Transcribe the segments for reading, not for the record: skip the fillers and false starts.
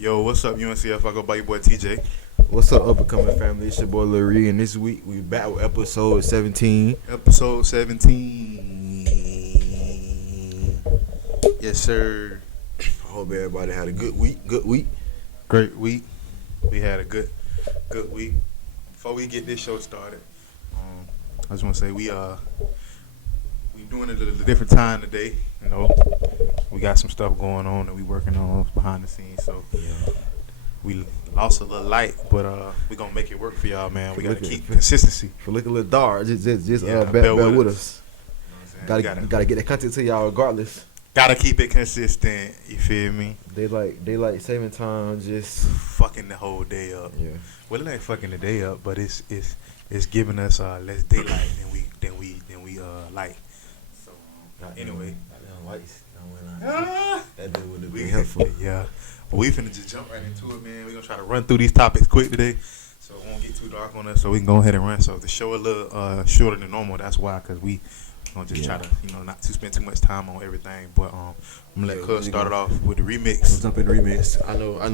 Yo, what's up, UNCF? I go by your boy TJ. What's up, up and coming family? It's your boy Lil Ree, and this week we back with episode 17. Episode 17. Yes, sir. I hope everybody had a good week. Good week. Great week. We had a good week. Before we get this show started, I just want to say we doing it at a different time today. You know, we got some stuff going on that we working on behind the scenes. So we lost a little light, but we gonna make it work for y'all, man. We gotta keep consistency. For looking a little dark, just bear with us. Gotta get that content to y'all regardless. Gotta keep it consistent. You feel me? They like saving time, just fucking the whole day up. Yeah. Well, it ain't fucking the day up, but it's giving us less daylight than we like. So anyway, lights. That dude would have been helpful. Yeah. But we finna just jump right into it, man. We gonna try to run through these topics quick today, so it won't get too dark on us. So we can go ahead and run. So if the show a little shorter than normal, that's why, cause we gonna just try to not to spend too much time on everything. But I'm gonna let Cuz start it off with the remix. Let's jump in the remix. I know. A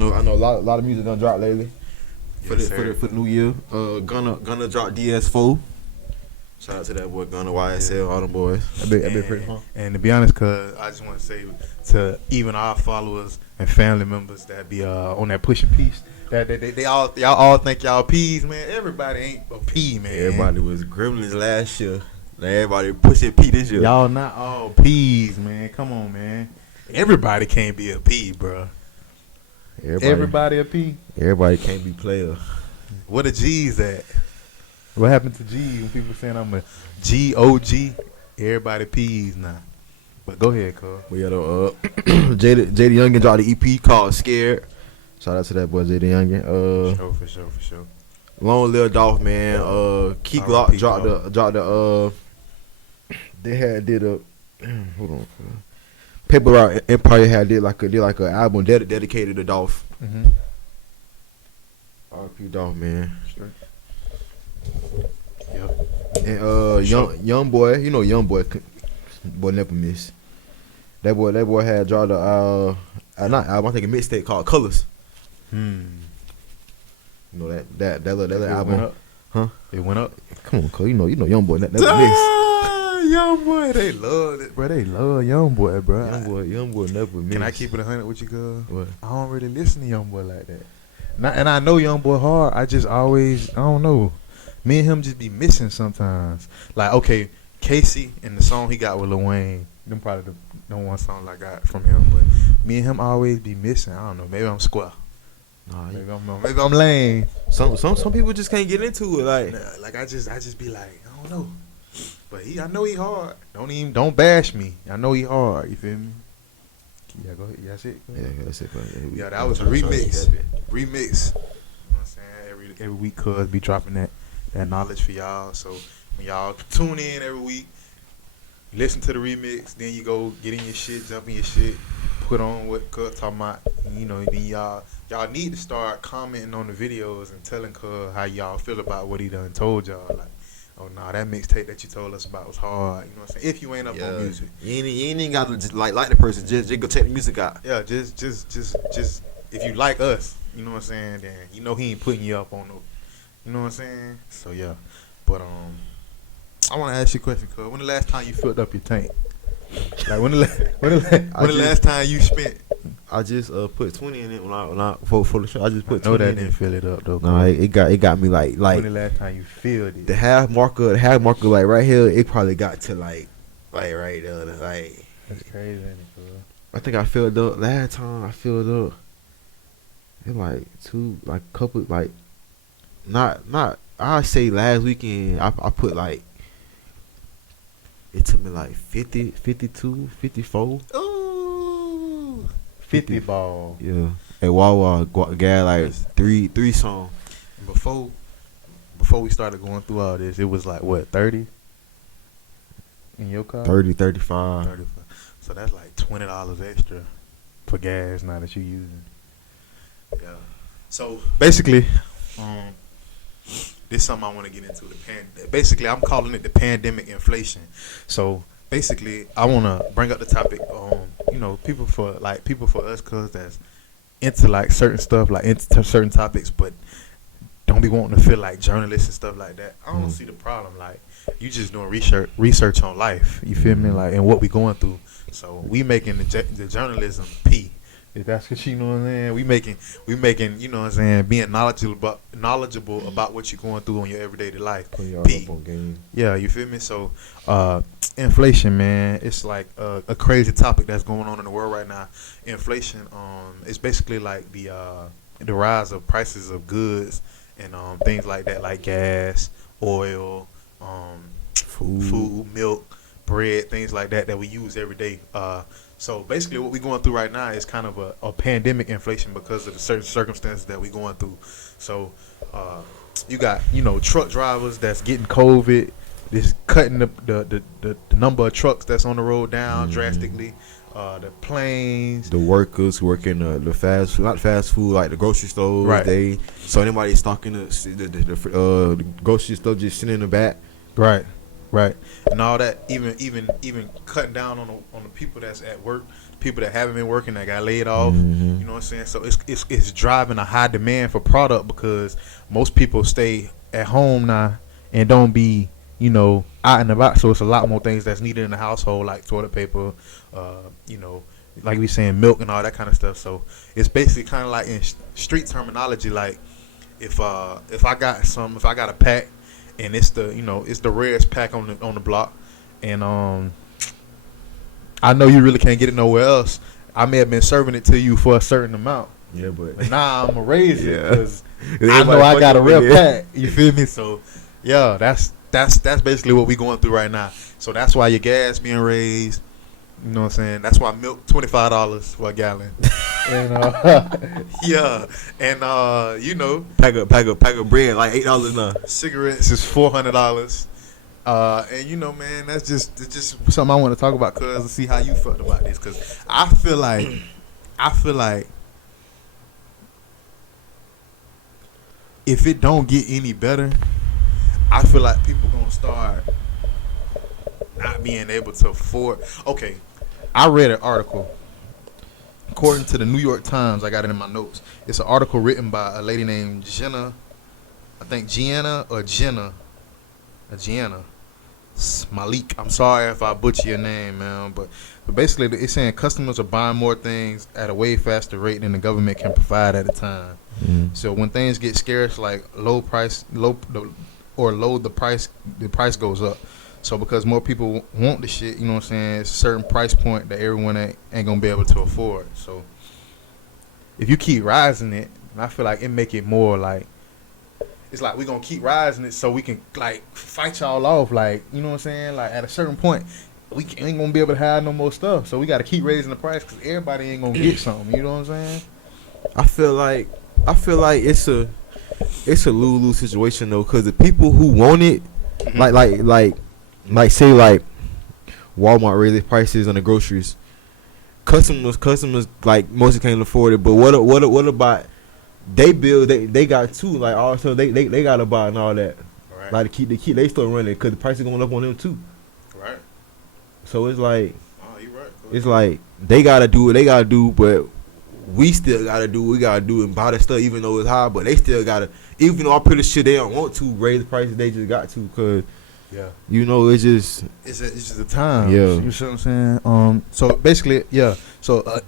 lot of music done dropped lately. For the new year. Gonna drop DS4. Shout out to that boy Gunna, YSL, all them boys. That been pretty fun. And to be honest, cuz I just want to say to even our followers and family members that be on that pushing piece, that y'all all think y'all peas, man. Everybody ain't a pea, man. Everybody was gremlins last year. Now everybody pushing P this year. Y'all not all peas, man. Come on, man. Everybody can't be a pea, bro. Everybody a pea. Everybody can't be player. Where the G's at? What happened to G when people saying I'm a G-O-G? Everybody peas now. But go ahead, cuz. We got Jada Youngin dropped the EP called Scared. Shout out to that boy Jada Youngin. For sure. Long Lil Dolph, man. Key Glock dropped the they did a hold on. Paper Route Empire did like a album dedicated to Dolph. R.P. Dolph, man. Sure. Yep. And young boy, young boy never miss. That boy had dropped not album, I think a mixtape called Colors. You know that little album. Went up? Huh? It went up. Come on, cuz you know young boy never miss. Young boy, they love it, bro. They love young boy, bro. Young boy never miss. Can I keep it 100 with you, cuz? What? I don't really listen to young boy like that. And I know young boy hard. I just always, I don't know. Me and him just be missing sometimes. Like, okay, Casey and the song he got with Lil Wayne, them probably the one song I got from him. But me and him always be missing. I don't know. Maybe I'm square. Nah, maybe I'm lame. Some people just can't get into it. Like I just be like, I don't know. But I know he hard. Don't bash me. I know he hard. You feel me? Yeah, go ahead. That's it. Yeah, that's it. Yeah, that was a remix. You know what I'm saying? Every week, cuz be dropping that knowledge for y'all. So when y'all tune in every week, listen to the remix, then you go get in your shit, jump in your shit, put on what cuz talking about. Then y'all need to start commenting on the videos and telling cuz how y'all feel about what he done told y'all. Like, oh nah, that mixtape that you told us about was hard. You know what I'm saying? If you ain't up on music, you ain't even got to just like the person. Just go check the music out. Yeah, just if you like us, you know what I'm saying? Then he ain't putting you up on no. You know what I'm saying? So yeah, but I want to ask you a question, cuz. When the last time you filled up your tank? Like when the last time you spent? I just put 20 in it when I for the show. I just put 20 in it. No, that didn't fill it up though. Nah, it got me like. When the last time you filled it? The half marker like right here. It probably got to like right there. Like that's crazy, ain't it, cuz? I think I filled up last time. I filled up. It couple not. I say last weekend. I put like. It took me like 50, 52, 54. Ooh, 50 ball. Yeah. At Wawa, got like three songs. Before we started going through all this, it was like what, 30 in your car? 30, 35. So that's like $20 extra for gas now that you're using. Yeah. So basically, this is something I want to get into. Basically, I'm calling it the pandemic inflation. So basically, I want to bring up the topic. People for us, cause that's into like certain stuff, like into certain topics, but don't be wanting to feel like journalists and stuff like that. I don't see the problem. Like, you just doing research on life. You feel me? Like, and what we going through. So we making the journalism P. If that's what you know what I'm saying. We making you know what I'm saying, being knowledgeable about what you're going through in your everyday life. Put y'all P. up on game. Yeah, you feel me? So, inflation, man, it's like a crazy topic that's going on in the world right now. Inflation, it's basically like the rise of prices of goods and things like that, like gas, oil, food, milk, bread, things like that we use every day. So basically, what we're going through right now is kind of a pandemic inflation because of the certain circumstances that we're going through. So you got, you know, truck drivers that's getting COVID. This cutting the number of trucks that's on the road down drastically. The planes, the workers working not fast food, like the grocery stores. Right. So anybody stocking the grocery store just sitting in the back. Right, and all that. Even cutting down on the people that's at work, people that haven't been working, that got laid off. You know what I'm saying? So it's driving a high demand for product because most people stay at home now and don't be, you know, out and about. So it's a lot more things that's needed in the household, like toilet paper, you know, like we saying, milk and all that kind of stuff. So it's basically kind of like in street terminology, like if I got a pack and it's the rarest pack on the block, and I know you really can't get it nowhere else. I may have been serving it to you for a certain amount. Yeah, but now I'm gonna raise it because I know I got a rare pack. You feel me? So yeah, that's basically what we going through right now. So that's why your gas being raised. You know what I'm saying? That's why milk $25 for a gallon. And yeah, and you know, pack of bread like $8 now. Cigarettes is $400. And you know, man, it's just something I want to talk about, cuz, to see how you felt about this, cuz I feel like if it don't get any better, I feel like people gonna start not being able to afford. Okay, I read an article. According to the New York Times, I got it in my notes. It's an article written by a lady named Gianna Malik. I'm sorry if I butcher your name, man, but basically it's saying customers are buying more things at a way faster rate than the government can provide at a time. So when things get scarce, like the price goes up. So because more people want the shit, you know what I'm saying, it's a certain price point that everyone ain't gonna be able to afford. So if you keep rising it, I feel like it make it more like, it's like we gonna keep rising it so we can like fight y'all off, like, you know what I'm saying, like at a certain point we ain't gonna be able to have no more stuff, so we gotta keep raising the price because everybody ain't gonna get something. You know what I'm saying? I feel like it's a lose-lose situation though, because the people who want it, like say like Walmart raise their prices on the groceries, customers like mostly can't afford it. But what about they bill? They got too, like also they gotta buy and all that, right? Like to keep they still running because the price is going up on them too, right? So it's like, oh, you right. It's like they gotta do what they gotta do, but we still gotta do what we gotta do and buy the stuff even though it's high. But they still gotta, even though I put the shit they don't want to raise the prices, they just got to, because yeah, you know, it's just the time. Yeah, you know what I'm saying. So basically, yeah. So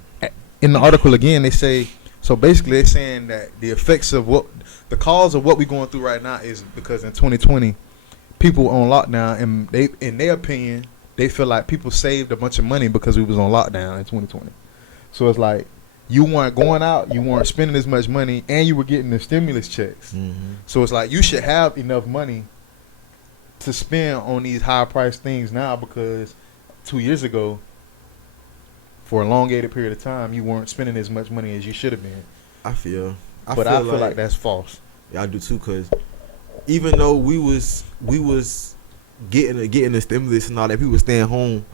in the article again, they say, so basically they're saying that the effects of the cause of what we're going through right now is because in 2020, people on lockdown, and they, in their opinion, they feel like people saved a bunch of money because we was on lockdown in 2020. So it's like you weren't going out, you weren't spending as much money, and you were getting the stimulus checks. So it's like you should have enough money to spend on these high priced things now, because 2 years ago, for a elongated period of time, you weren't spending as much money as you should have been. I feel like that's false. Yeah, I do too, because even though we was getting the stimulus and all that, people staying home,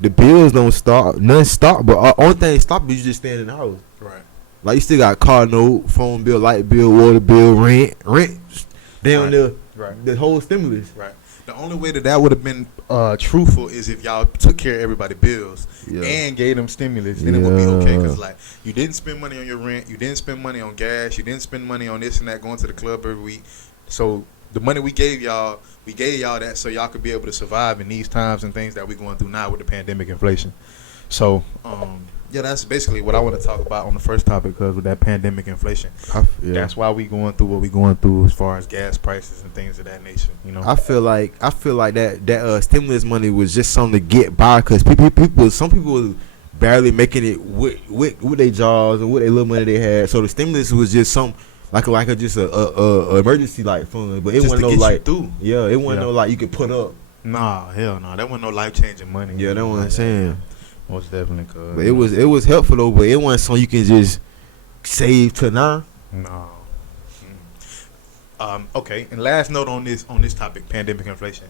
the bills don't stop, none stop, but only thing stop is you just staying in the house. Right. Like you still got car note, phone bill, light bill, water bill, rent down there. Right. The whole stimulus. Right. The only way that would have been truthful is if y'all took care of everybody's bills and gave them stimulus. Then it would be okay. Because, like, you didn't spend money on your rent. You didn't spend money on gas. You didn't spend money on this and that, going to the club every week. So the money we gave y'all that so y'all could be able to survive in these times and things that we're going through now with the pandemic inflation. So, yeah, that's basically what I want to talk about on the first topic, because with that pandemic inflation, that's why we going through what we going through as far as gas prices and things of that nature. You know, I feel like that stimulus money was just something to get by, because some people barely making it with their jobs and with their little money they had. So the stimulus was just some like just a emergency like fund, but it wasn't no like it wasn't no like you could put up. Nah, hell no, that wasn't no life changing money. Yeah, that's what I'm saying. Most definitely could. But it was helpful though, but it wasn't something you can just save to now. No. Okay, and last note on this topic, pandemic inflation.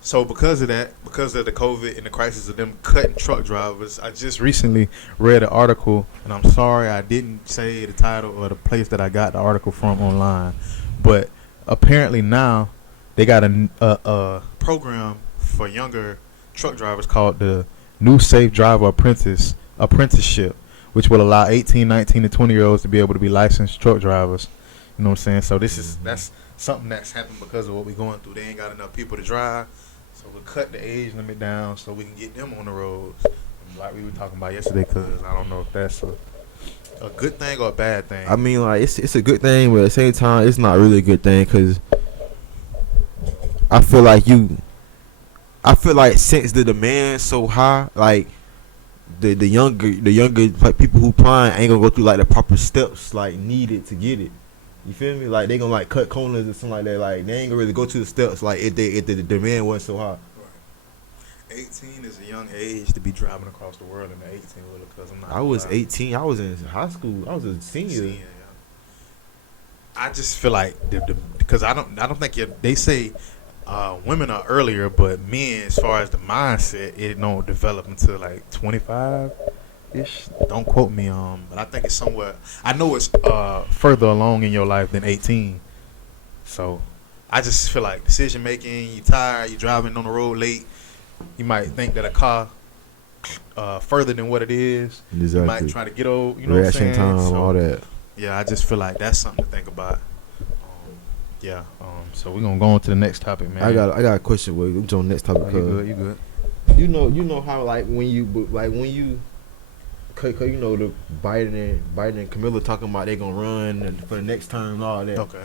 So because of the COVID and the crisis of them cutting truck drivers, I just recently read an article, and I'm sorry I didn't say the title or the place that I got the article from online, but apparently now they got a program for younger truck drivers called the New Safe Driver Apprenticeship, which will allow 18, 19, and 20-year-olds to be able to be licensed truck drivers. You know what I'm saying? So that's something that's happened because of what we're going through. They ain't got enough people to drive, so we cut the age limit down so we can get them on the roads, like we were talking about yesterday. Because I don't know if that's a good thing or a bad thing. I mean, like it's a good thing, but at the same time, it's not really a good thing, because I feel like since the demand so high, like the younger like people who applying ain't gonna go through like the proper steps like needed to get it. You feel me? Like they gonna like cut corners or something like that. Like they ain't gonna really go to the steps like if the demand wasn't so high. Right. 18 is a young age to be driving across the world in the 18-wheeler. Because I was 18. I was in high school. I was a senior. Yeah. I just feel like because I don't think they say. Women are earlier, but men, as far as the mindset, it don't develop until like 25-ish. Don't quote me on, but I think it's somewhere. I know it's further along in your life than 18. So I just feel like decision making. You tired. You driving on the road late. You might think that a car further than what it is. Exactly. You might try to get over. You know reaction what I'm saying? time, all that. Yeah, I just feel like that's something to think about. Yeah. So we're gonna go on to the next topic, man. I got a question. Wait, we're on the next topic. You good? You know how like when you, cause you know the Biden and Camilla talking about they gonna run for the next term and all that. Okay.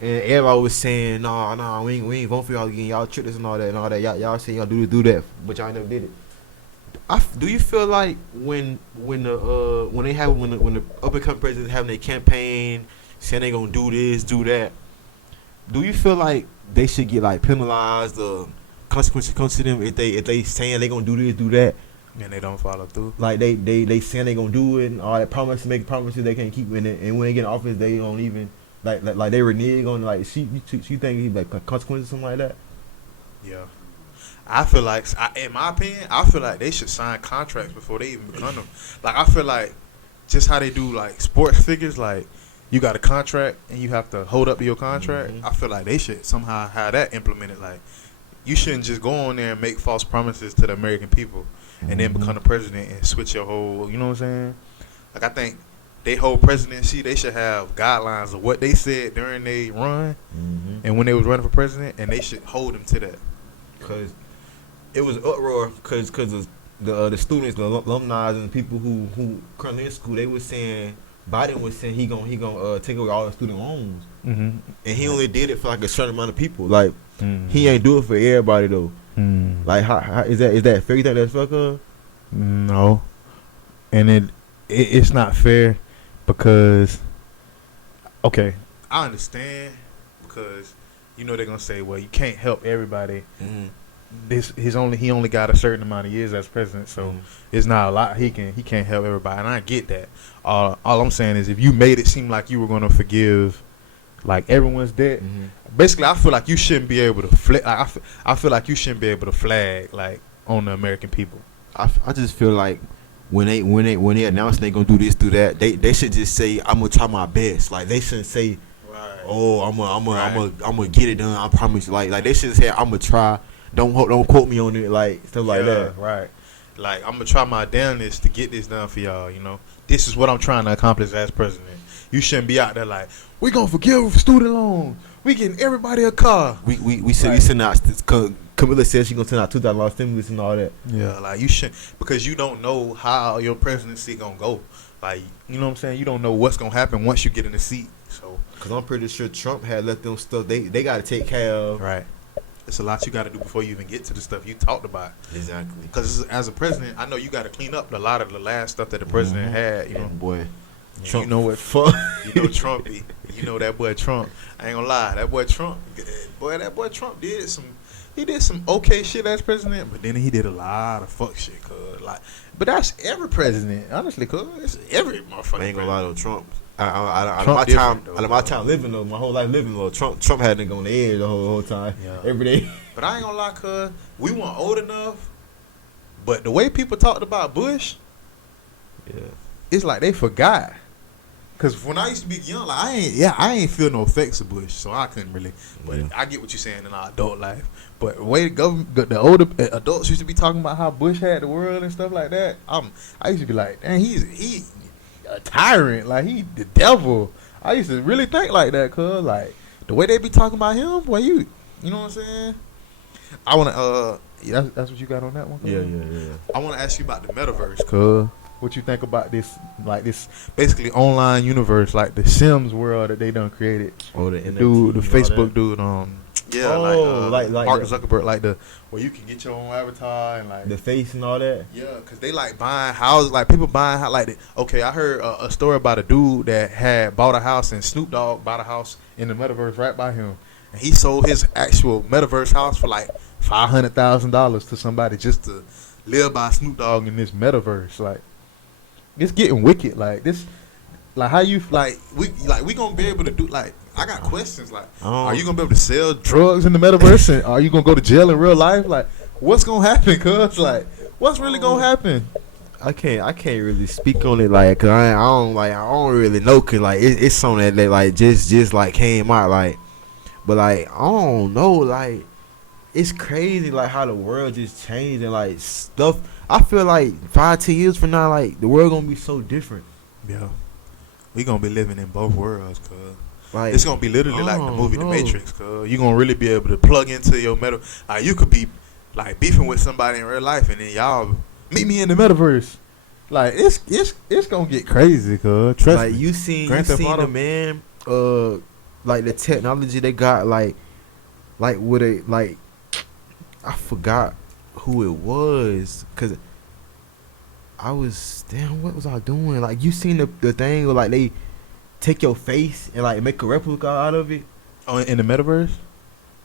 And everybody was saying, nah, we ain't vote for y'all again. Y'all tricked us and all that. Y'all say y'all do that, but y'all never did it. Do you feel like when the up and coming presidents having their campaign saying they gonna do this, do that? Do you feel like they should get like penalized or consequences come to them if they saying they gonna do this, do that, and they don't follow through? Like they saying they gonna do it and all that make promises they can't keep, and when they get in office they don't even like they renege on like she think like consequences or something like that. Yeah, I feel like in my opinion, I feel like they should sign contracts before they even become them. Like I feel like just how they do like sports figures, like. You got a contract and you have to hold up to your contract. Mm-hmm. I feel like they should somehow have that implemented. Like, you shouldn't just go on there and make false promises to the American people and then become the president and switch your whole, you know what I'm saying? Like, I think they whole presidency, they should have guidelines of what they said during their run and when they was running for president, and they should hold them to that. Because it was uproar because the students, the alumni, and the people who currently in school, they were saying Biden was saying he gonna take away all the student loans, and he only did it for like a certain amount of people. Like he ain't do it for everybody though. Like how is that fair? You think that's fair? No, and it's not fair because okay, I understand because you know they're gonna say, well, you can't help everybody. He only got a certain amount of years as president, so it's not a lot. He can't help everybody, and I get that. All I'm saying is, if you made it seem like you were gonna forgive, like everyone's debt, basically, I feel like you shouldn't be able to I feel like you shouldn't be able to flag like on the American people. I just feel like when they announce they gonna do this, do that, they should just say I'm gonna try my best. Like they shouldn't say, oh, Right. I'm gonna get it done. I promise you. Like they should say I'm gonna try. Don't quote me on it. Like stuff like that. Right. Like, I'm gonna try my damnness to get this done for y'all. You know, this is what I'm trying to accomplish as president. You shouldn't be out there like, we gonna forgive student loans. We getting everybody a car. We send out. Camilla said she gonna send out $2,000 stimulus and all that. Yeah, like, you should, because you don't know how your presidency gonna go. Like, you know what I'm saying? You don't know what's gonna happen once you get in the seat. So, Cause I'm pretty sure Trump had left them stuff they gotta take care of. right. It's a lot you got to do before you even get to the stuff you talked about. Exactly. Because as a president, I know you got to clean up a lot of the last stuff that the president had. You know, boy. Trump, you know what? Fuck. You know Trump. You know that boy Trump. I ain't gonna lie, that boy Trump. That boy Trump did some. He did some okay shit as president, but then he did a lot of fuck shit. But that's every president, honestly. It's every motherfucker. I ain't gonna lie though, Trump. Out of my time living though, my whole life living though, Trump had nigga on the edge the whole time, every day. But I ain't gonna lie, cuz we weren't old enough. But the way people talked about Bush, it's like they forgot. Cause when I used to be young, like I ain't feel no effects of Bush, so I couldn't really. But I get what you're saying in our adult life. But the way the older adults used to be talking about how Bush had the world and stuff like that, I used to be like, dang, he a tyrant, like he the devil. I used to really think like that, cuz like the way they be talking about him, boy, you know what I'm saying? I wanna that's what you got on that one? Cuz? Yeah. I wanna ask you about the MetaVerse, cuz what you think about this, like this basically online universe, like the Sims world that they done created. Oh, the dude, the Facebook dude, like Mark Zuckerberg, like where you can get your own avatar and like the face and all that. Yeah, cause they like buying houses, like people buying okay, I heard a story about a dude that had bought a house and Snoop Dogg bought a house in the metaverse right by him, and he sold his actual metaverse house for like $500,000 to somebody just to live by Snoop Dogg in this metaverse. Like, it's getting wicked. Like this, like how you we gonna be able to do like. I got questions like, are you gonna be able to sell drugs in the metaverse, and are you gonna go to jail in real life? Like, what's gonna happen? Cause like, what's really gonna happen? I can't really speak on it like, cause I don't really know, cause like it's something that like just like came out like, but like I don't know, like it's crazy like how the world just changed and like stuff. I feel like 5-10 years from now, like the world gonna be so different. Yeah, we gonna be living in both worlds, cause. Like, it's gonna be literally like the movie The Matrix, cause you gonna really be able to plug into your meta. Like, you could be like beefing with somebody in real life, and then y'all meet me in the metaverse. Like, it's gonna get crazy, cause trust like me. you seen the man, like the technology they got, like with a like, I forgot who it was, cause I was what was I doing? Like, you seen the thing where like they take your face and like make a replica out of it. Oh, in the metaverse?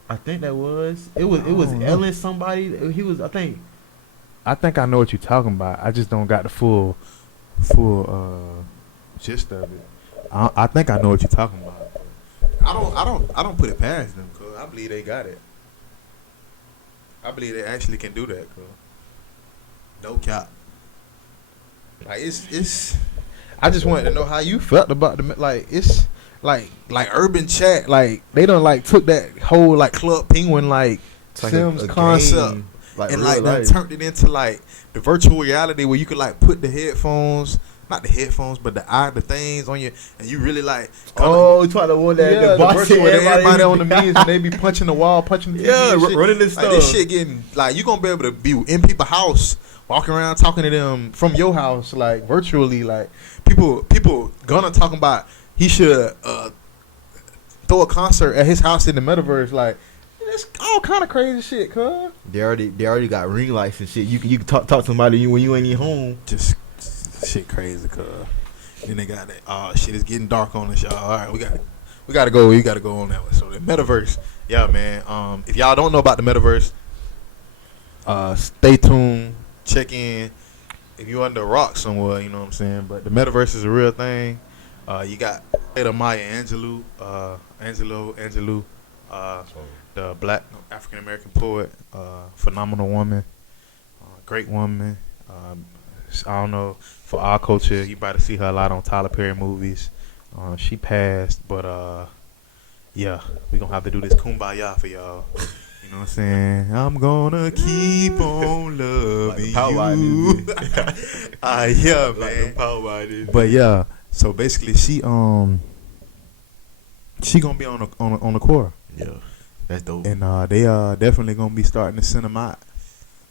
I think that was it was Ellen somebody. He was I think I know what you're talking about. I just don't got the full gist of it. I think I know what you're talking about. I don't put it past them, cause I believe they got it. I believe they actually can do that, cause no cap. Like it's I just wanted to know how you felt about the it's like urban chat, like they done like took that whole like Club Penguin like Sims a concept game, like and like done turned it into like the virtual reality where you could like put the headphones, not the headphones, but the things on you, and you really like you try to one that the virtual where everybody on the means and they be punching the wall, punching the TV running this stuff. Like, this shit getting like you gonna be able to be in people's house, walking around talking to them from your house, like virtually. Like people gonna talking about he should throw a concert at his house in the metaverse. Like, it's all kind of crazy shit, cuz. They already got ring lights and shit. You can talk to somebody when you ain't even home. Just shit crazy, cuz. Then they got that. Oh shit, it's getting dark on us, y'all. All right, we gotta go. We gotta go on that one. So the metaverse, yeah, man. If y'all don't know about the metaverse, stay tuned. Check in. If you under a rock somewhere, you know what I'm saying. But the metaverse is a real thing. You got Maya Angelou, the black African American poet, phenomenal woman, great woman. I don't know, for our culture, you about to see her a lot on Tyler Perry movies. She passed, but yeah, we gonna have to do this kumbaya for y'all. You know what I'm saying? I'm gonna keep on loving you. Yeah, man. But yeah, so basically she gonna be on the core. Yeah, that's dope. And they definitely gonna be starting to send them out.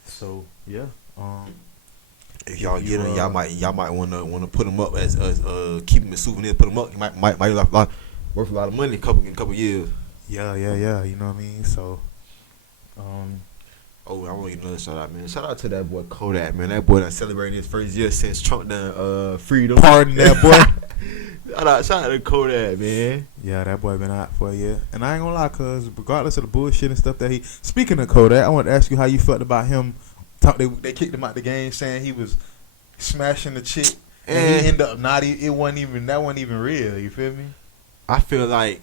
So yeah, if y'all get them, y'all might wanna put them up as keep them as souvenirs. Put them up. You might worth a lot of money in a couple years. Yeah. You know what I mean? So, oh, I want to give another shout out, man. Shout out to that boy Kodak, man. That boy done celebrating his first year since Trump done freedom. Pardon that boy. Shout out to Kodak, man. Yeah, that boy been out for a year. And I ain't gonna lie, cuz regardless of the bullshit and stuff that he... Speaking of Kodak, I want to ask you how you felt about him. They kicked him out the game saying he was smashing the chick. And he ended up not... That wasn't even real. You feel me? I feel like...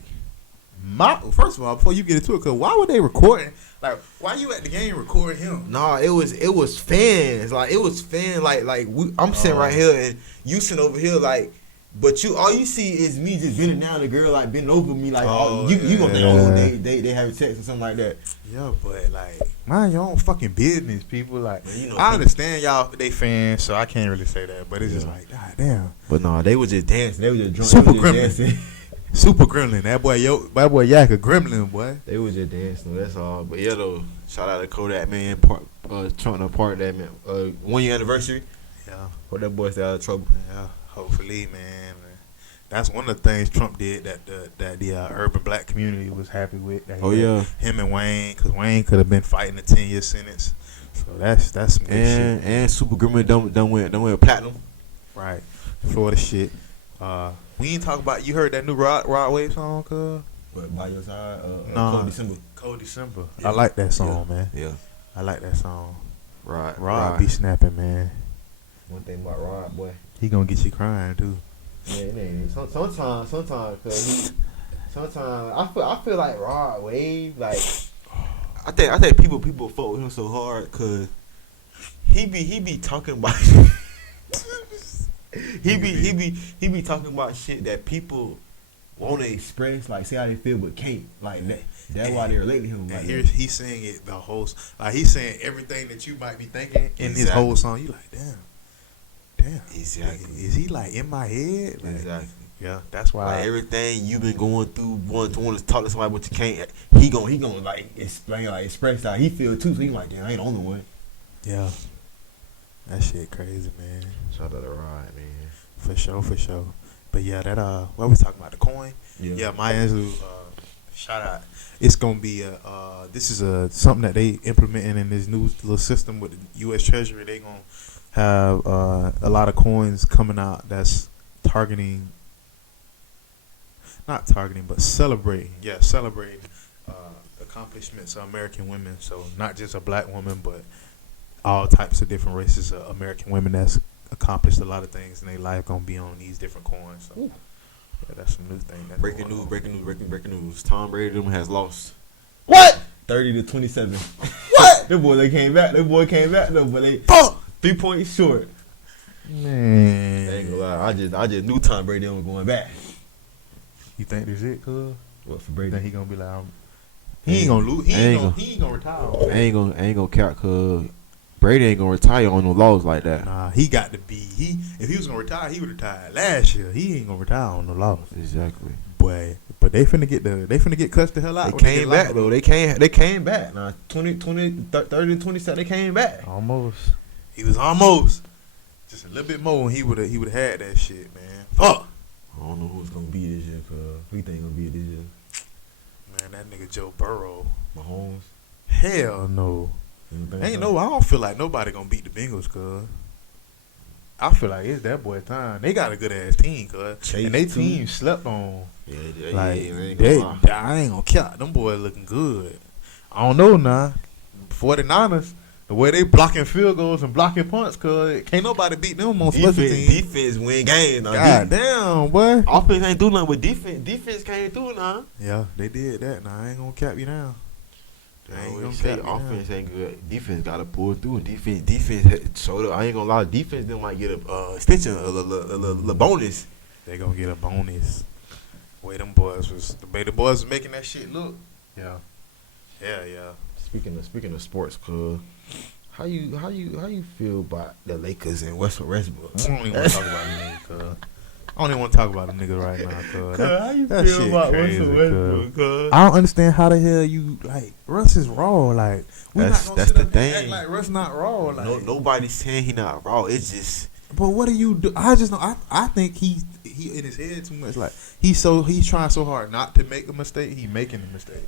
First of all, before you get into it, cuz why were they recording? Like, why you at the game recording him? Nah, it was fans. Like, it was fans. I'm sitting right here and you sitting over here like... But all you see is me just bending down, the girl like bending over me like you gonna think they having sex or something like that. Yeah, but like mind your own fucking business, people. Like man, you know, I understand y'all they fans, so I can't really say that. But it's just like god damn. But nah, they was just dancing. They was just drunk. Super gremlin. Super gremlin. That boy Yak a gremlin, boy. They was just dancing. That's all. But yeah, though, shout out to Kodak, man. Trying to part that, man. 1 year anniversary. Yeah. Hope that boy stay out of trouble. Yeah. Hopefully, man. That's one of the things Trump did that the urban black community was happy with. Him and Wayne, because Wayne could have been fighting a 10-year sentence. So that's some good shit. And Super Gremlin done went platinum. Right. For the shit. We ain't talk about. You heard that new Rod Wave song, cuz? What, By Your Side? Nah, Cold December. Yeah. I like that song, man. Yeah. I like that song. Rod be snapping, man. One thing about Rod, boy. He gonna get you crying too. Yeah, it ain't. Sometimes, cause I feel like Rod Wave, like I think people fuck with him so hard, cause he be talking about he be talking about shit that people want to express, like say how they feel but can't, like that's why they relate to him. Like he's saying it the whole, like he's saying everything that you might be thinking in his whole song. You like damn. Exactly. Is he like in my head? Like, exactly. Yeah, that's why. Like everything you've been going through, want to talk to somebody, but you can't. He gonna like explain, like express how he feel too. So he like, damn, I ain't the only one. Yeah. That shit crazy, man. Shout out to Rod, man. For sure. But yeah, that what we talking about, the coin? Yeah, my Angelou, shout out. It's gonna be this is something that they implementing in this new little system with the U.S. Treasury. They gonna have a lot of coins coming out that's celebrating accomplishments of American women. So not just a black woman, but all types of different races of American women that's accomplished a lot of things in their life gonna be on these different coins. So yeah, that's some new thing. Breaking news. Tom Brady them has lost. What? 30-27. What? That boy came back though, but they 3 points short. Man, I ain't gonna lie. I just knew Tom Brady was going back. You think this it, cuz? What for Brady? Then he gonna be like, he ain't gonna lose. He ain't gonna retire. I ain't gonna count, cuz Brady ain't gonna retire on no laws like that. Nah, he got to be. If he was gonna retire, he would retire last year. He ain't gonna retire on no laws. Exactly. But they finna get cussed the hell out. They came back though. They came back. Nah, 30-27. They came back. Almost. He was almost. Just a little bit more, and he would have had that shit, man. Fuck. I don't know who's gonna be this year, cuz. Who you think gonna be this year? Man, that nigga Joe Burrow. Mahomes? Hell no. I don't feel like nobody gonna beat the Bengals, cuz. I feel like it's that boy time. They got a good ass team, cuz. And they team slept on. Yeah, I ain't gonna count. Them boys looking good. I don't know now. 49ers, the way they blocking field goals and blocking punts, cuz can't nobody beat them on special teams. Defense win games. God damn, boy. Offense ain't do nothing, but defense can't do nothing. Yeah, they did that. Now I ain't gonna cap you down. Offense ain't good. Defense gotta pull through. Defense showed up. I ain't gonna lie. Defense them might get a extension, a bonus. They gonna get a bonus. way them boys was making that shit look. Yeah. Speaking of sports, cuz how you feel about the Lakers and Russell Westbrook? I don't even want to talk about them niggas, cuz. I don't even want to talk about them niggas right now, cuz. How you that feel shit about crazy, Russell Westbrook, cuz? I don't understand how the hell you like Russ is raw. Like That's not gonna the sit up and thing. act like Russ not raw. Like Nobody's saying he not raw. It's just. But what do you do? I just know. I think he in his head too much. Like he's trying so hard not to make a mistake. He making a mistake.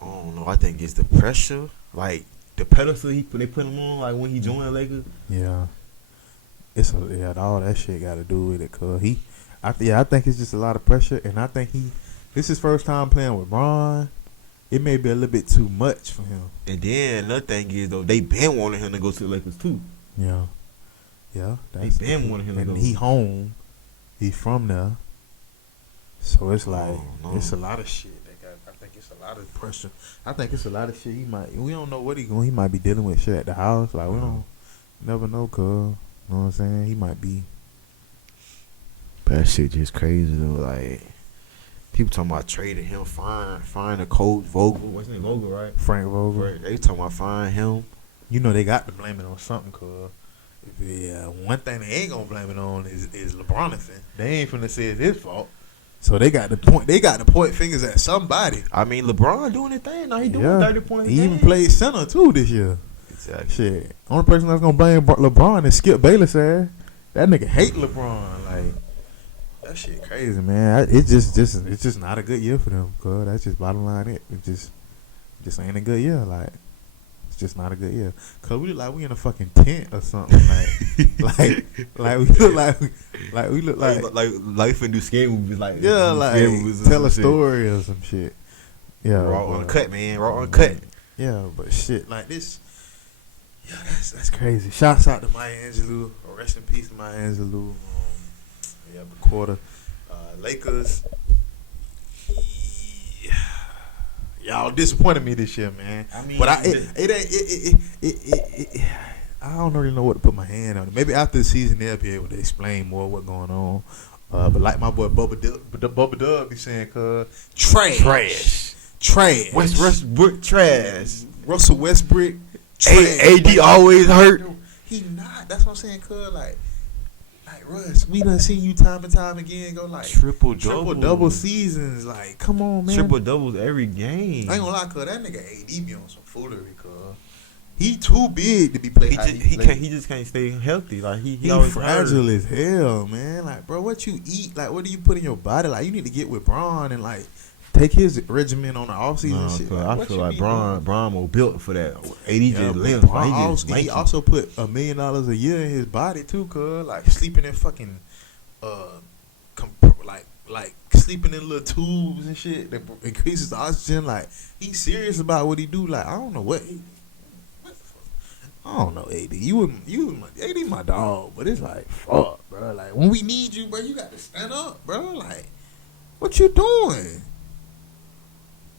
I don't know. I think it's the pressure, like the pedestal they put him on, like when he joined the Lakers. Yeah, all that shit got to do with it. Cause I think it's just a lot of pressure, and I think this is his first time playing with Bron. It may be a little bit too much for him. And then another thing is though, they been wanting him to go to the Lakers too. Yeah, They been wanting him to go. And he home. He from there. So it's like it's a lot of shit. I think it's a lot of pressure. I think it's a lot of shit. We don't know what he might be dealing with shit at the house. Like we don't never know, cuz. You know what I'm saying? He might be. That shit just crazy though. Like people talking about trading him, find a coach Vogel. What's his name? Vogel, right? Frank Vogel. They talking about find him. You know they got to blame it on something, cuz. Yeah, one thing they ain't gonna blame it on is LeBron. They ain't finna say it's his fault. So they got to point fingers at somebody. I mean, LeBron doing his thing. Now he doing 30 points. He even played center too this year. Exactly. Shit. Only person that's gonna blame LeBron is Skip Bayless. That nigga hate LeBron. Like that shit crazy, man. It's just not a good year for them. Cause that's just bottom line. It just ain't a good year. Like it's just not a good year. Cause we look like we in a fucking tent or something. Like we look like finna do scary movies. Like tell a story or some shit. Yeah, raw uncut, man. Raw uncut. Yeah, but shit like this. Yeah, that's crazy. Shouts out to Maya Angelou. Rest in peace to Maya Angelou. The quarter. Lakers. Yeah. Y'all disappointed me this year, man. I mean, but I don't really know what to put my hand on it. Maybe after the season they'll be able to explain more what's going on. But like my boy Bubba Dub be saying, trash. Westbrook trash. Russell Westbrook. AD always hurt. He not. That's what I'm saying, cuz like Russ, we done seen you time and time again go like triple double seasons. Like, come on, man. Triple doubles every game. I ain't gonna lie, cuz that nigga AD be on some foolery, cuz he too big to be playing. He just can't stay healthy. Like he always fragile as hell, man. Like, bro, what you eat? Like, what do you put in your body? Like, you need to get with Bron and like take his regimen on the offseason shit. Like, I feel like Bron was built for that. AD just lives. He also put $1 million a year in his body too, cuz like sleeping in fucking like sleeping in little tubes and shit that increases the oxygen. Like he's serious about what he do. Like I don't know what the fuck. I don't know, AD. AD my dog, but it's like fuck, bro. Like when we need you, bro, you got to stand up, bro. Like what you doing?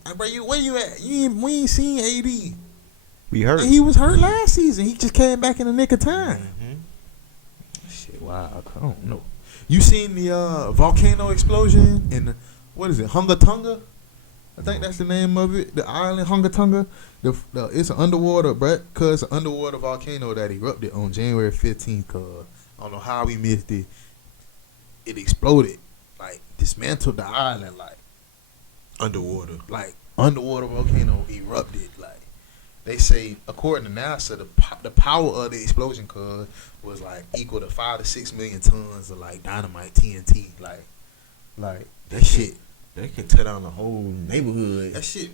Like, bro, where you at? We ain't seen AD. We hurt. And he was hurt last season. He just came back in the nick of time. Mm-hmm. Shit, wow. I don't know. You seen the volcano explosion in what is it? Hunga-Tunga? I think that's the name of it. The island Hunga-Tunga. It's an underwater, bro. Cause it's an underwater volcano that erupted on January 15th. Cause I don't know how we missed it. It exploded, like dismantled the island, like. Underwater volcano erupted. Like they say, according to NASA, the power of the explosion was like equal to 5 to 6 million tons of like dynamite TNT. Like that shit. They can tear down the whole neighborhood. That shit.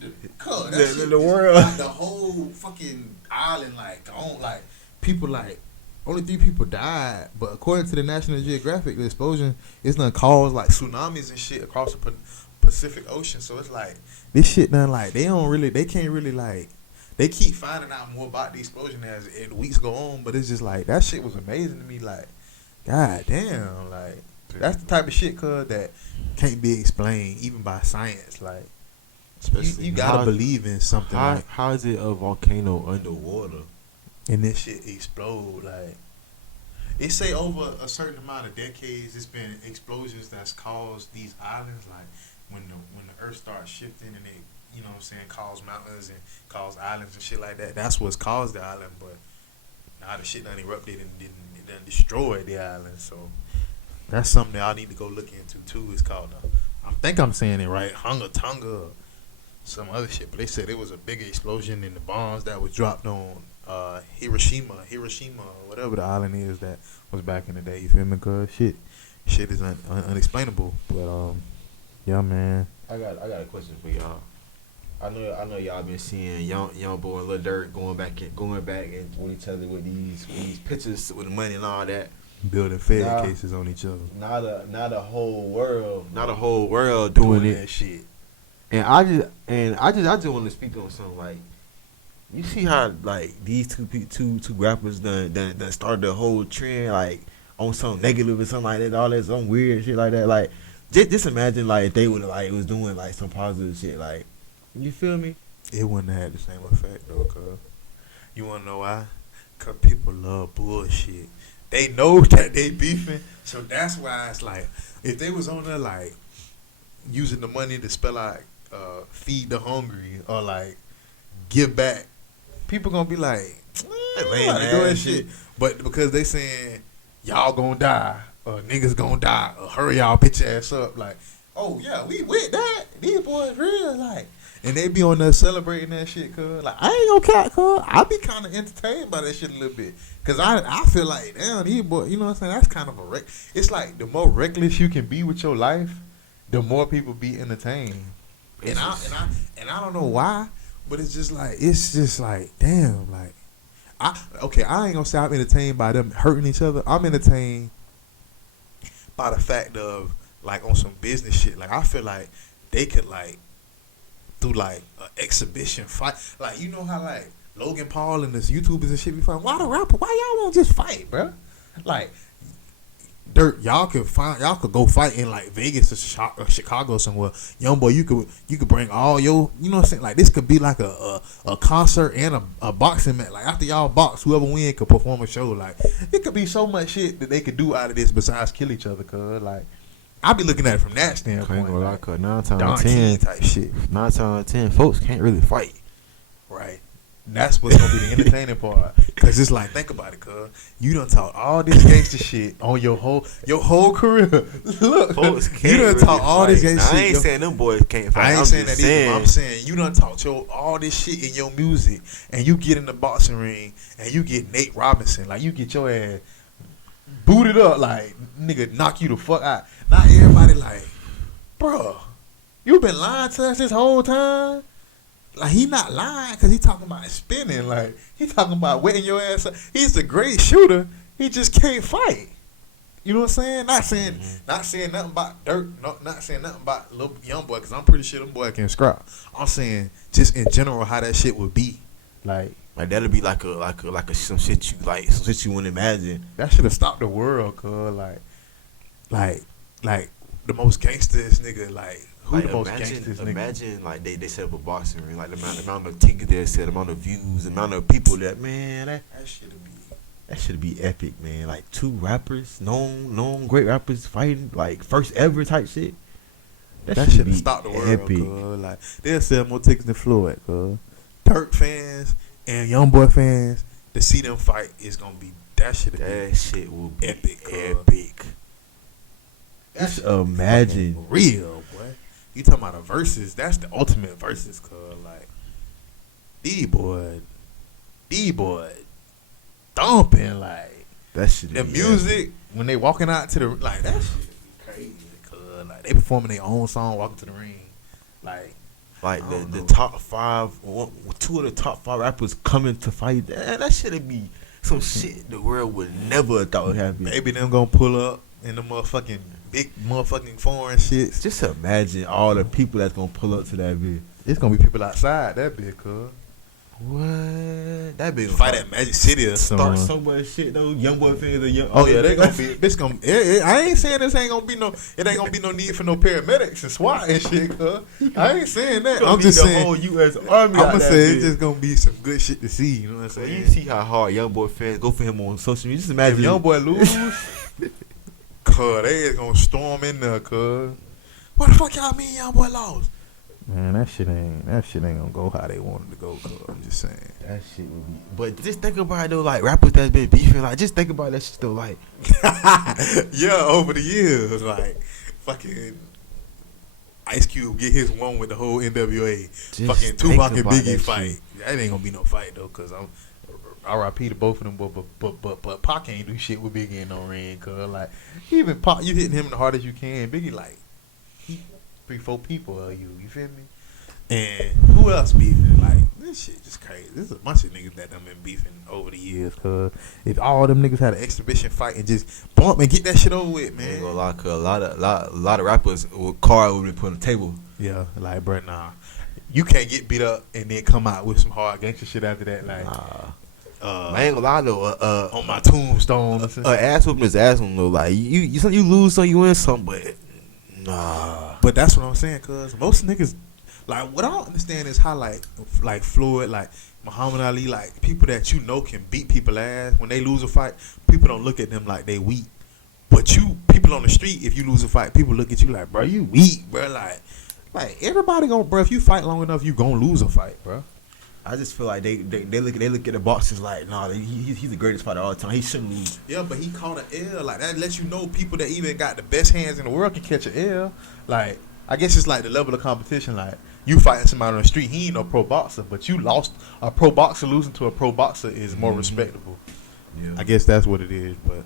The world. Like, the whole fucking island, like gone. Like people, like only 3 people died, but according to the National Geographic, the explosion is gonna cause like tsunamis and shit across the Pacific Ocean. So it's like this shit done like they can't really like they keep finding out more about the explosion as the weeks go on, but it's just like that shit was amazing to me. Like god damn, like that's the type of shit that can't be explained even by science. Like especially you gotta believe in something. How is it a volcano underwater and this shit explode? Like They say over a certain amount of decades, it's been explosions that's caused these islands. Like when the Earth starts shifting and they, you know what I'm saying, cause mountains and cause islands and shit like that. That's what's caused the island. But now the shit done erupted and done destroyed the island. So that's something that I need to go look into too. It's called, I think I'm saying it right, Hunga-Tunga or some other shit. But they said it was a bigger explosion than the bombs that was dropped on Hiroshima, or whatever the island is that was back in the day. You feel me? Cause shit is unexplainable. But yeah, man. I got a question for y'all. I know y'all been seeing young boy and Lil Durk going back and on each other with these pictures with the money and all that. Building Fed cases on each other. Now the whole world doing it. That shit. And I just want to speak on something like, you see how like these two rappers done started the whole trend like on some negative or something like that, all that some weird shit like that. Like just imagine like if they would like was doing like some positive shit, like, you feel me? It wouldn't have had the same effect though, cuz. You wanna know why? Cause people love bullshit. They know that they beefing, so that's why it's like if they was on there like using the money to spell like feed the hungry or like give back, people gonna be like, doing shit. But because they saying y'all gonna die or niggas gonna die or hurry y'all bitch ass up, like, oh yeah, we with that. These boys real, like, and they be on there celebrating that shit, cuz. Like, I ain't gonna cat, cuz. I be kind of entertained by that shit a little bit. Cause I feel like, damn, these boys, you know what I'm saying? That's kind of a it's like the more reckless you can be with your life, the more people be entertained. And I don't know why, but it's just like damn, like I ain't gonna say I'm entertained by them hurting each other. I'm entertained by the fact of like on some business shit. Like I feel like they could like do like an exhibition fight. Like, you know how like Logan Paul and this YouTubers and shit be fighting. Why y'all won't just fight, bro? Like, Dirt, y'all could go fight in like Vegas or Chicago somewhere. Young boy, you could bring all your, you know what I'm saying? Like, this could be like a concert and a boxing match. Like, after y'all box, whoever win could perform a show. Like, it could be so much shit that they could do out of this besides kill each other. Cause like, I be looking at it from that standpoint. Like, 9 times out of 10 type shit. 9 times out of 10, folks can't really fight. Right. That's what's gonna be the entertaining part. Cause it's like, think about it, cuz you done talk all this gangster shit on your whole career. Look, folks can't you done really talk all this gangster shit. I ain't saying them boys can't fight. I ain't saying that either. But I'm saying you done talk all this shit in your music, and you get in the boxing ring, and you get Nate Robinson, like you get your ass booted up, like nigga knock you the fuck out. Not everybody like, bro, you been lying to us this whole time. Like, he not lying because he talking about spinning. Like, he talking about wetting your ass up. He's a great shooter. He just can't fight. You know what I'm saying? Not saying nothing about Dirt. Not saying nothing about little young boy, because I'm pretty sure them boy can scrap. I'm saying just in general how that shit would be. Like that'll be like some shit you wouldn't imagine. That should have stopped the world, cuz like the most gangsters nigga, like. Who like, the most gangsters nigga? Imagine like they set up a boxing ring, like the amount of tickets they set, the amount of views, the amount of people that, man, that should be epic, man. Like 2 rappers, known great rappers fighting, like first ever type shit. That should have stopped the world, epic. Cuz. Like, they'll sell more tickets than Floyd, cuz. Turk fans and Youngboy fans to see them fight is gonna be that shit will be epic. Just imagine real, boy. You talking about a versus? That's the ultimate versus, cuz like D-boy thumping, like that shit. The music when they walking out to the, like, that shit be crazy, cuz like they performing their own song walking to the ring, like the top 5, 2 of the top 5 rappers coming to fight. That should be some shit the world would never have thought would happen. Maybe them gonna pull up in the motherfucking big motherfucking foreign shit. Just imagine all the people that's gonna pull up to that bit. It's gonna be people outside that bit, cuz. What? That big fight at Magic City or something. Start so much shit though. Young boy fans are young. Oh yeah, they gonna be. This gonna. I ain't saying this ain't gonna be no. It ain't gonna be no need for no paramedics and SWAT and shit. Cause I ain't saying that. I'm just saying. The whole U.S. Army. I'm gonna say it's just gonna be some good shit to see. You know what I'm saying? You see how hard young boy fans go for him on social media. Just imagine if young boy lose. Cause they is gonna storm in there. Cause what the fuck y'all mean young boy lost? Man, that shit ain't gonna go how they wanted to go. Cause I'm just saying that shit would be. But just think about it though, like rappers that's been beefing, like just think about that shit though, like yeah, over the years, like fucking Ice Cube get his one with the whole NWA, just fucking Tupac and Biggie fight. Shit. That ain't gonna be no fight though, cause I'm R.I.P. to both of them, but Pac ain't do shit with Biggie in no ring, cause like even Pac, you hitting him the hardest you can. Biggie like 3-4 people are you feel me? And who else beefing? Like this shit just crazy. There's a bunch of niggas that done been beefing over the years. Cause if all them niggas had an exhibition fight and just bump and get that shit over with, man. Ain't gonna lie, cause a lot of rappers with card would be put on the table. Yeah, like bro, nah, you can't get beat up and then come out with some hard gangster shit after that. Like, I ain't gonna lie though. On my tombstone, ass whooping is ass whooping though. Like you lose some, you win some, but nah. But that's what I'm saying, cause most niggas. Like what I don't understand is how like Floyd, like Muhammad Ali, like people that you know can beat people ass when they lose a fight, people don't look at them like they weak. But people on the street, if you lose a fight, people look at you like, bro, you weak, bro. Like everybody gonna, bro. If you fight long enough, you gonna lose a fight, bro. I just feel like they look at the boxers like, nah, he's the greatest fighter of all time. He shouldn't lose. Yeah, but he caught an L. Like that lets you know people that even got the best hands in the world can catch an L. Like I guess it's like the level of competition. Like you fighting somebody on the street, he ain't no pro boxer, but you lost a pro boxer. Losing to a pro boxer is more respectable. Yeah, I guess that's what it is. But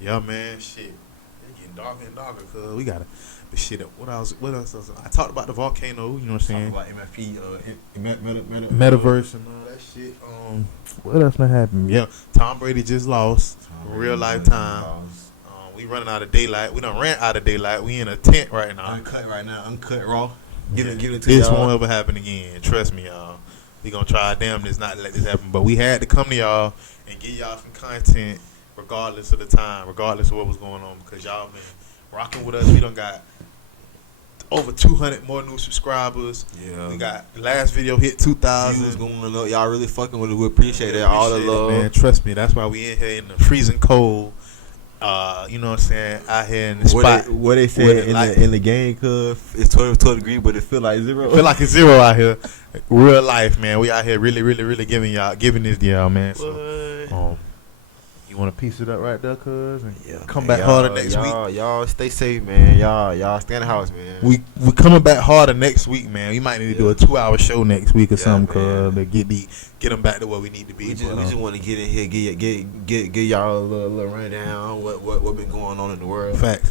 yeah, man, shit, it's getting darker and darker. Cause we gotta the shit up. What else? I talked about the volcano. You know what I'm saying? Talk about MFP, MetaVerse and all that shit. What else not happened? Yeah, Tom Brady just lost. Real lifetime. We running out of daylight. We done ran out of daylight. We in a tent right now. Uncut right now. Uncut raw. Give it to this y'all. Won't ever happen again. Trust me, y'all. We gonna try our damnedest not to let this happen. But we had to come to y'all and get y'all some content regardless of the time, regardless of what was going on, because y'all been rocking with us. We done got over 200 more new subscribers. Yeah. We got the last video hit 2,000. Views going up. Y'all really fucking with it. We appreciate it. All the love. Man, trust me. That's why we in here in the freezing cold. You know what I'm saying? Out here in the spot. What they said in the game, cuz it's 12 degrees, but it feel like zero. Feel like it's zero out here. Real life, man. We out here really, really, really giving this to y'all, man. So, you want to piece it up right there, cuz? Yeah, come back harder next week. Y'all stay safe, man. Y'all stay in the house, man. We coming back harder next week, man. We might need to do a 2-hour show next week or something, cuz, to get them back to where we need to be. We just want to get in here, get y'all a little rundown what been going on in the world. Facts.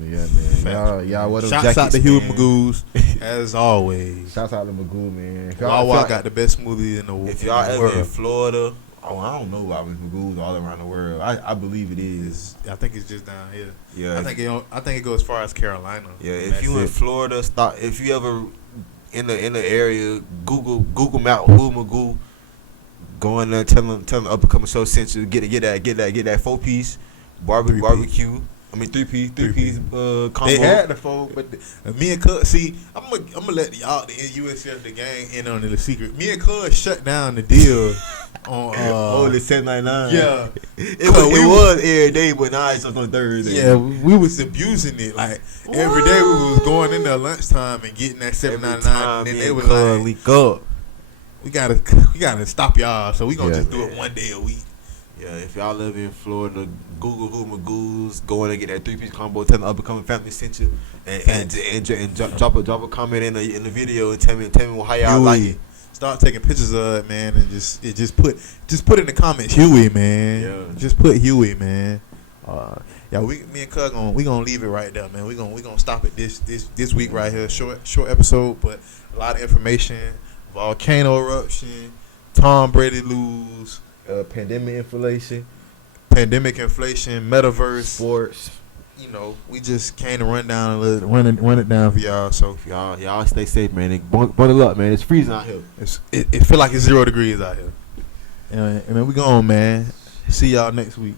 Yeah, man. Y'all what shouts out to Hugh Magoo's as always. Shouts out to Magoo, man. Wawa got the best smoothie in the world. If y'all ever in Florida. I don't know about Magoo's all around the world. I believe it is. I think it's just down here. Yeah. I think it goes as far as Carolina. Yeah. If you in Florida, stop. If you ever in the area, Google Map who Magoo. Go in there, tell them up and coming show central. Get that 4-piece barbecue. I mean 3-piece combo. They had the 4, but me and Cuz, see, I'm gonna let the USF the gang in on the secret. Me and Cuz shut down the deal on the $7.99. Yeah, it was every day, but now it's on Thursday. Yeah, we was abusing it like every day. We was going in there lunchtime and getting that $7.99, and then they was like, leak up. We gotta stop y'all, so we gonna just do it one day a week. Yeah, if y'all live in Florida, Google who Magoo's, go in and get that 3-piece combo. Tell the up and coming family sent you, and drop a comment in the video and tell me how y'all like it. Start taking pictures of it, man, and just put in the comments Huey, man. Yeah. Just put Huey, man. Yeah, me and Cuz gonna leave it right there, man. We gonna stop it this week right here. Short episode, but a lot of information. Volcano eruption, Tom Brady lose, pandemic inflation, MetaVerse, sports, you know, we just came to run it down for y'all. So Y'all stay safe, man. Bundle up, man. It's freezing out here. it feel like it's 0 degrees out here. And man, we gone, man. See y'all next week.